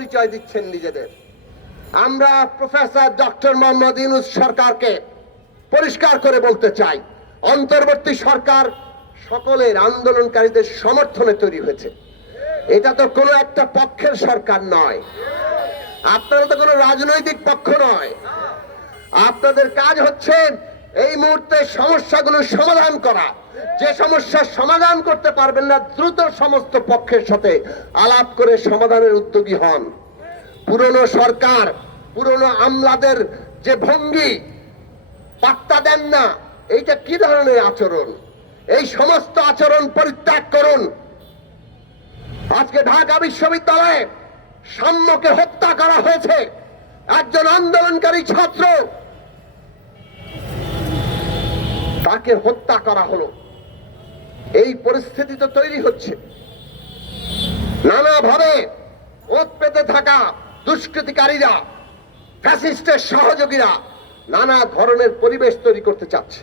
পরিচয় দিচ্ছেন নিজেদের। আমরা প্রফেসর ডক্টর মোহাম্মদ ইউনুস সরকারকে পরিষ্কার করে বলতে চাই, অন্তর্বর্তী সরকার সকলের আন্দোলনকারীদের সমর্থনে তৈরি হয়েছে। এটা তো কোনো একটা পক্ষের সরকার নয়। আপনারা তো কোনো রাজনৈতিক পক্ষ নয়। আপনাদের কাজ হচ্ছে এই মুহূর্তে সমস্যাগুলো সমাধান করা। যে সমস্যার সমাধান করতে পারবেন না, দ্রুত সমস্ত পক্ষের সাথে আলাপ করে সমাধানের উদ্যোগী হন। পুরনো সরকার, পুরনো আমলাদের যে ভঙ্গি পাত্তা দেন না, এইটা কি ধরনের আচরণ? এই সমস্ত আচরণ পরিত্যাগ করুন। আজকে ঢাকা বিশ্ববিদ্যালয়ে সাম্যকে হত্যা করা হয়েছে। একজন আন্দোলনকারী ছাত্র তাকে হত্যা করা হলো। এই পরিস্থিতি তো তৈরি হচ্ছে। নানাভাবে ওত পেতে থাকা দুষ্কৃতিকারীরা, ফ্যাসিস্টের সহযোগীরা নানা ধরনের পরিবেশ তৈরি করতে চাচ্ছে।